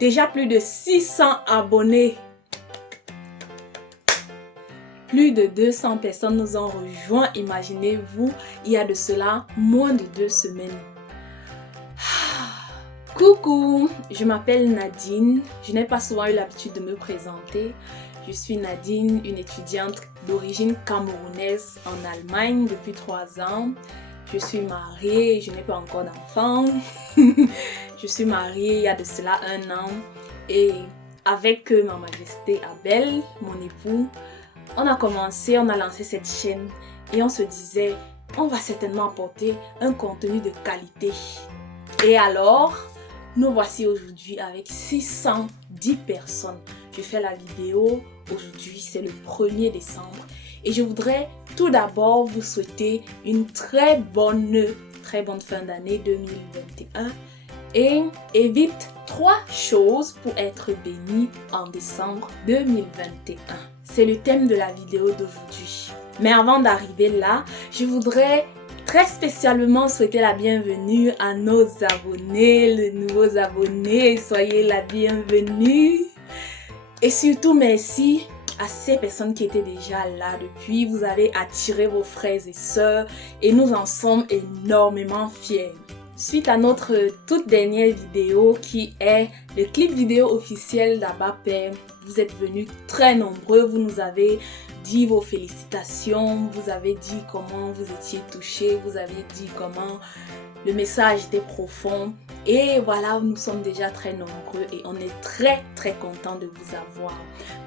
Déjà plus de 600 abonnés. Plus de 200 personnes nous ont rejoints, imaginez-vous, il y a de cela moins de 2 semaines. Coucou, je m'appelle Nadine, je n'ai pas souvent eu l'habitude de me présenter. Je suis Nadine, une étudiante d'origine camerounaise en Allemagne depuis 3 ans. Je suis mariée, je n'ai pas encore d'enfant. Je suis mariée il y a de cela 1 an et avec ma majesté Abel, mon époux, on a lancé cette chaîne et on se disait, on va certainement apporter un contenu de qualité. Et alors, nous voici aujourd'hui avec 610 personnes. Je fais la vidéo, aujourd'hui c'est le 1er décembre et je voudrais tout d'abord vous souhaiter une très bonne fin d'année 2021 et évite 3 choses pour être béni en décembre 2021. C'est le thème de la vidéo d'aujourd'hui. Mais avant d'arriver là, je voudrais très spécialement souhaiter la bienvenue à nos abonnés, les nouveaux abonnés. Soyez la bienvenue. Et surtout, merci à ces personnes qui étaient déjà là depuis. Vous avez attiré vos frères et sœurs et nous en sommes énormément fiers. Suite à notre toute dernière vidéo qui est le clip vidéo officiel d'Abapé, vous êtes venus très nombreux, vous nous avez dit vos félicitations, vous avez dit comment vous étiez touchés, vous avez dit comment le message était profond. Et voilà, nous sommes déjà très nombreux et on est très contents de vous avoir.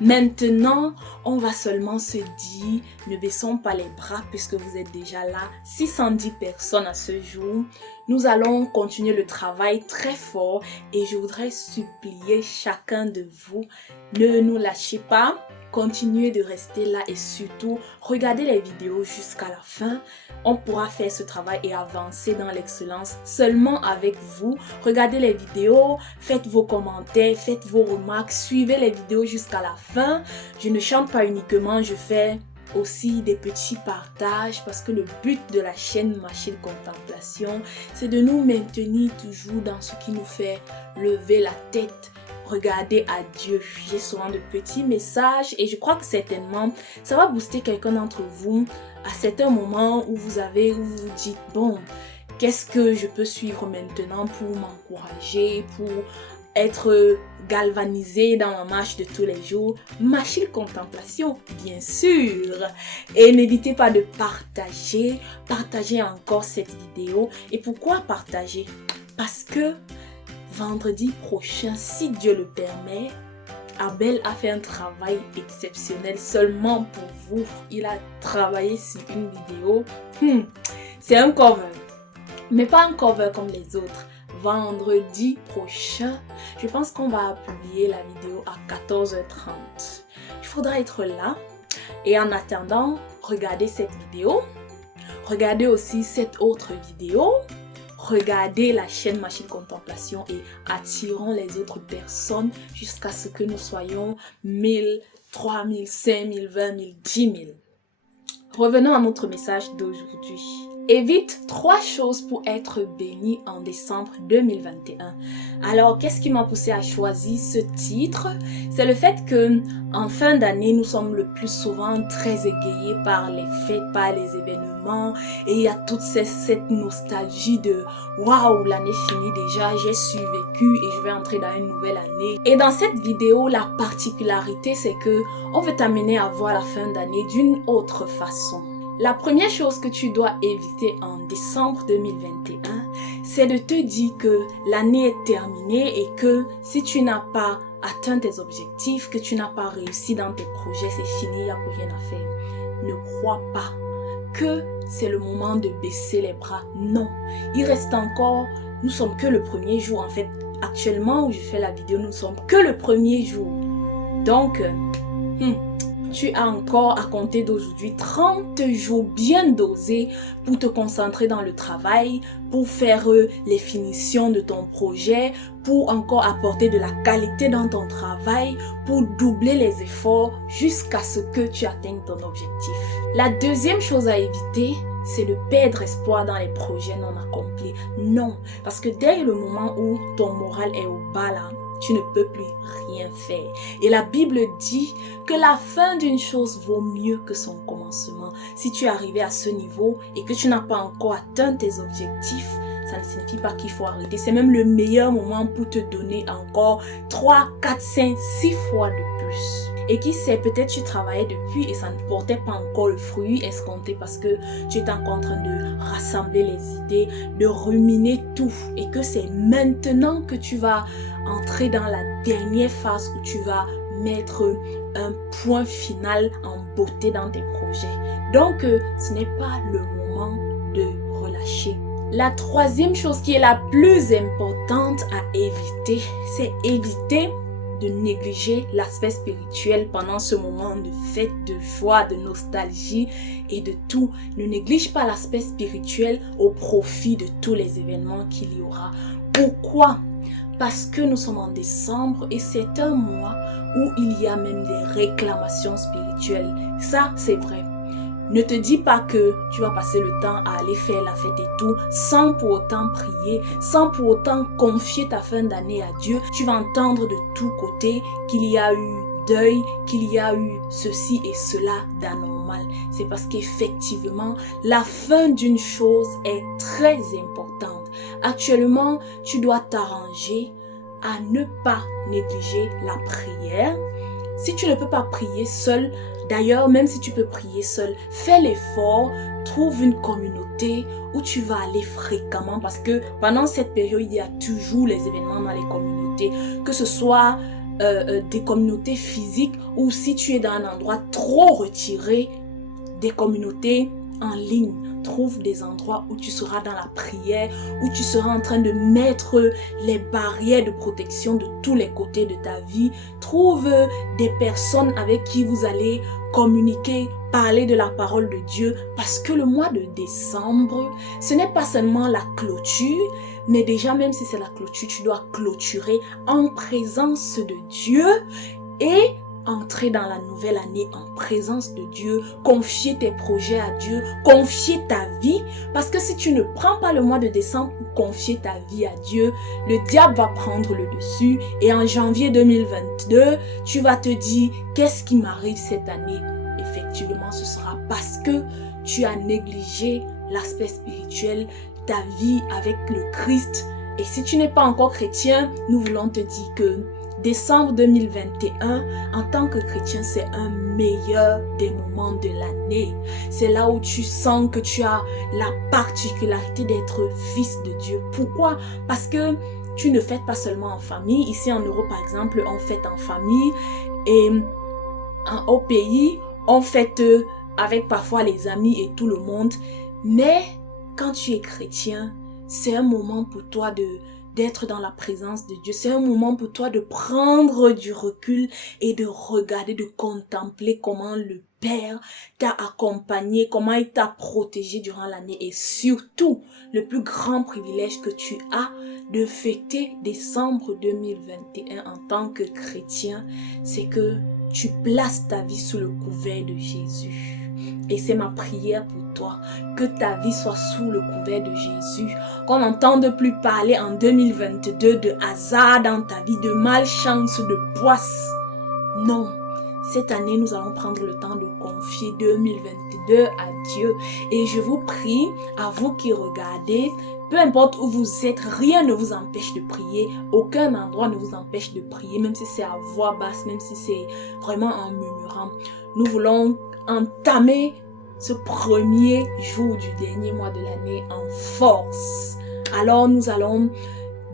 Maintenant, on va seulement se dire, ne baissons pas les bras puisque vous êtes déjà là, 610 personnes à ce jour. Nous allons continuer le travail très fort et je voudrais supplier chacun de vous, ne nous lâchez pas. Continuez de rester là et surtout, regardez les vidéos jusqu'à la fin. On pourra faire ce travail et avancer dans l'excellence seulement avec vous. Regardez les vidéos, faites vos commentaires, faites vos remarques, suivez les vidéos jusqu'à la fin. Je ne chante pas uniquement, je fais aussi des petits partages parce que le but de la chaîne Machine Contemplation, c'est de nous maintenir toujours dans ce qui nous fait lever la tête. Regardez à Dieu. J'ai souvent de petits messages et je crois que certainement ça va booster quelqu'un d'entre vous à certains moments où vous vous dites bon, qu'est-ce que je peux suivre maintenant pour m'encourager, pour être galvanisé dans ma marche de tous les jours. Machine Contemplation, bien sûr. Et n'hésitez pas de partager encore cette vidéo. Et pourquoi partager? Parce que vendredi prochain, si Dieu le permet, Abel a fait un travail exceptionnel seulement pour vous. Il a travaillé sur une vidéo. C'est un cover, mais pas un cover comme les autres. Vendredi prochain, je pense qu'on va publier la vidéo à 14h30. Il faudra être là. Et en attendant, regardez cette vidéo. Regardez aussi cette autre vidéo. Regardez la chaîne Machine Contemplation et attirons les autres personnes jusqu'à ce que nous soyons 1000, 3000, 5000, 20 000, 10 000. Revenons à notre message d'aujourd'hui. Évite 3 choses pour être béni en décembre 2021. Alors, qu'est-ce qui m'a poussé à choisir ce titre? C'est le fait que en fin d'année, nous sommes le plus souvent très égayés par les fêtes, par les événements. Et il y a toute cette nostalgie de « Waouh, l'année finit déjà, j'ai survécu et je vais entrer dans une nouvelle année. » Et dans cette vidéo, la particularité, c'est que on veut t'amener à voir la fin d'année d'une autre façon. La première chose que tu dois éviter en décembre 2021, c'est de te dire que l'année est terminée et que si tu n'as pas atteint tes objectifs, que tu n'as pas réussi dans tes projets, c'est fini, il n'y a plus rien à faire. Ne crois pas que c'est le moment de baisser les bras. Non, il reste encore, nous sommes que le 1er jour en fait. Actuellement où je fais la vidéo, nous sommes que le 1er jour. Donc, tu as encore à compter d'aujourd'hui 30 jours bien dosés pour te concentrer dans le travail, pour faire les finitions de ton projet, pour encore apporter de la qualité dans ton travail, pour doubler les efforts jusqu'à ce que tu atteignes ton objectif. La deuxième chose à éviter, c'est de perdre espoir dans les projets non accomplis. Non, parce que dès le moment où ton moral est au bas là, tu ne peux plus rien faire. Et la Bible dit que la fin d'une chose vaut mieux que son commencement. Si tu es arrivé à ce niveau et que tu n'as pas encore atteint tes objectifs, ça ne signifie pas qu'il faut arrêter. C'est même le meilleur moment pour te donner encore 3, 4, 5, 6 fois de plus. Et qui sait, peut-être tu travaillais depuis et ça ne portait pas encore le fruit escompté parce que tu étais encore en train de rassembler les idées, de ruminer tout. Et que c'est maintenant que tu vas entrer dans la dernière phase où tu vas mettre un point final en beauté dans tes projets. Donc, ce n'est pas le moment de relâcher. La troisième chose qui est la plus importante à éviter, c'est éviter de négliger l'aspect spirituel pendant ce moment de fête, de joie, de nostalgie et de tout. Ne néglige pas l'aspect spirituel au profit de tous les événements qu'il y aura. Pourquoi? Parce que nous sommes en décembre et c'est un mois où il y a même des réclamations spirituelles. Ça, c'est vrai. Ne te dis pas que tu vas passer le temps à aller faire la fête et tout sans pour autant prier, sans pour autant confier ta fin d'année à Dieu. Tu vas entendre de tous côtés qu'il y a eu deuil, qu'il y a eu ceci et cela d'anormal. C'est parce qu'effectivement, la fin d'une chose est très importante. Actuellement, tu dois t'arranger à ne pas négliger la prière. Si tu ne peux pas prier seul, d'ailleurs, même si tu peux prier seul, fais l'effort, trouve une communauté où tu vas aller fréquemment parce que pendant cette période, il y a toujours les événements dans les communautés, que ce soit des communautés physiques ou si tu es dans un endroit trop retiré, des communautés en ligne. Trouve des endroits où tu seras dans la prière, où tu seras en train de mettre les barrières de protection de tous les côtés de ta vie. Trouve des personnes avec qui vous allez communiquer, parler de la parole de Dieu. Parce que le mois de décembre, ce n'est pas seulement la clôture, mais déjà même si c'est la clôture, tu dois clôturer en présence de Dieu et entrer dans la nouvelle année en présence de Dieu, confier tes projets à Dieu, confier ta vie, parce que si tu ne prends pas le mois de décembre pour confier ta vie à Dieu, le diable va prendre le dessus et en janvier 2022, tu vas te dire, qu'est-ce qui m'arrive cette année? Effectivement, ce sera parce que tu as négligé l'aspect spirituel, ta vie avec le Christ. Et si tu n'es pas encore chrétien, nous voulons te dire que décembre 2021, en tant que chrétien, c'est un meilleur des moments de l'année. C'est là où tu sens que tu as la particularité d'être fils de Dieu. Pourquoi? Parce que tu ne fêtes pas seulement en famille. Ici en Europe, par exemple, on fête en famille. Et au pays, on fête avec parfois les amis et tout le monde. Mais quand tu es chrétien, c'est un moment pour toi d'être dans la présence de Dieu. C'est un moment pour toi de prendre du recul et de regarder, de contempler comment le Père t'a accompagné, comment il t'a protégé durant l'année et surtout, le plus grand privilège que tu as de fêter décembre 2021 en tant que chrétien, c'est que tu places ta vie sous le couvert de Jésus. Et c'est ma prière pour toi, que ta vie soit sous le couvert de Jésus, qu'on n'entende plus parler en 2022 de hasard dans ta vie, de malchance, de poisse. Non, cette année, nous allons prendre le temps de confier 2022 à Dieu. Et je vous prie, à vous qui regardez, peu importe où vous êtes, rien ne vous empêche de prier. Aucun endroit ne vous empêche de prier, même si c'est à voix basse, même si c'est vraiment en murmurant. Nous voulons entamer ce premier jour du dernier mois de l'année en force. Alors nous allons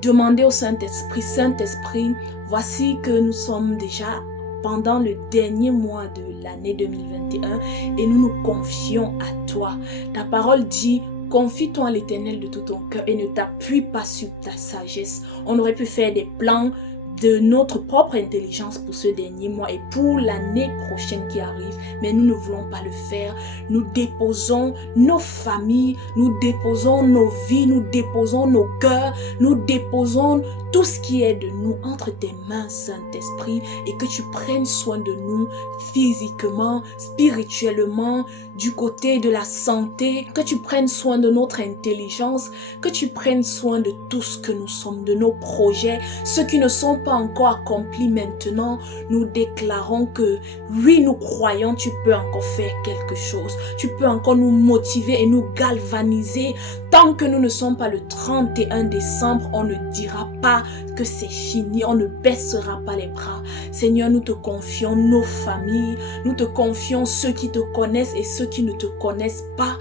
demander au Saint-Esprit, Saint-Esprit, voici que nous sommes déjà pendant le dernier mois de l'année 2021 et nous nous confions à toi. Ta parole dit, confie-toi à l'Éternel de tout ton cœur et ne t'appuie pas sur ta sagesse. On aurait pu faire des plans de notre propre intelligence pour ce dernier mois et pour l'année prochaine qui arrive, mais nous ne voulons pas le faire. Nous déposons nos familles, nous déposons nos vies, nous déposons nos cœurs, nous déposons tout ce qui est de nous entre tes mains, Saint-Esprit, et que tu prennes soin de nous physiquement, spirituellement, du côté de la santé, que tu prennes soin de notre intelligence, que tu prennes soin de tout ce que nous sommes, de nos projets, ceux qui ne sont pas encore accompli maintenant, nous déclarons que oui, nous croyons, tu peux encore faire quelque chose. Tu peux encore nous motiver et nous galvaniser. Tant que nous ne sommes pas le 31 décembre, on ne dira pas que c'est fini, on ne baissera pas les bras. Seigneur, nous te confions nos familles, nous te confions ceux qui te connaissent et ceux qui ne te connaissent pas.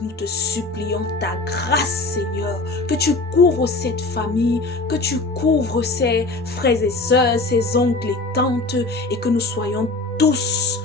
Nous te supplions ta grâce, Seigneur, que tu couvres cette famille, que tu couvres ses frères et sœurs, ses oncles et tantes, et que nous soyons tous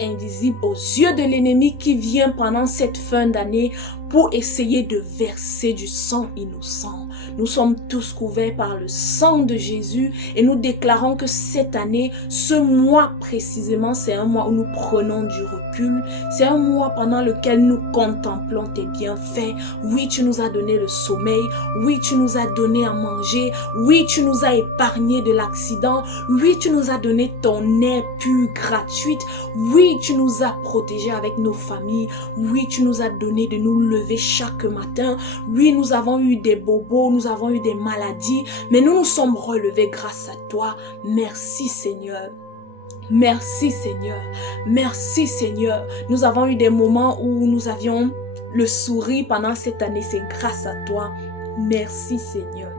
invisibles aux yeux de l'ennemi qui vient pendant cette fin d'année pour essayer de verser du sang innocent. Nous sommes tous couverts par le sang de Jésus et nous déclarons que cette année, ce mois précisément, c'est un mois où nous prenons du recul. C'est un mois pendant lequel nous contemplons tes bienfaits. Oui, tu nous as donné le sommeil. Oui, tu nous as donné à manger. Oui, tu nous as épargné de l'accident. Oui, tu nous as donné ton air pur, gratuite. Oui, tu nous as protégés avec nos familles. Oui, tu nous as donné de nous lever chaque matin. Oui, nous avons eu des bobos, nous avons eu des maladies, mais nous nous sommes relevés grâce à toi. Merci Seigneur. Merci Seigneur. Merci Seigneur. Nous avons eu des moments où nous avions le sourire pendant cette année. C'est grâce à toi. Merci Seigneur.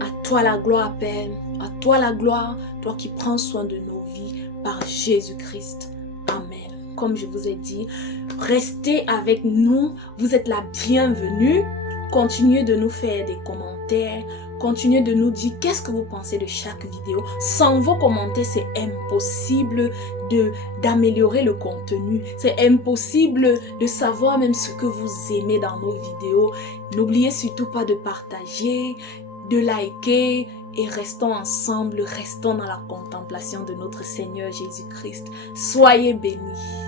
À toi la gloire, Père. À toi la gloire, toi qui prends soin de nos vies par Jésus-Christ. Amen. Comme je vous ai dit, restez avec nous. Vous êtes la bienvenue. Continuez de nous faire des commentaires. Continuez de nous dire qu'est-ce que vous pensez de chaque vidéo. Sans vos commentaires, c'est impossible d'améliorer le contenu. C'est impossible de savoir même ce que vous aimez dans nos vidéos. N'oubliez surtout pas de partager, de liker et restons ensemble, restons dans la contemplation de notre Seigneur Jésus-Christ. Soyez bénis.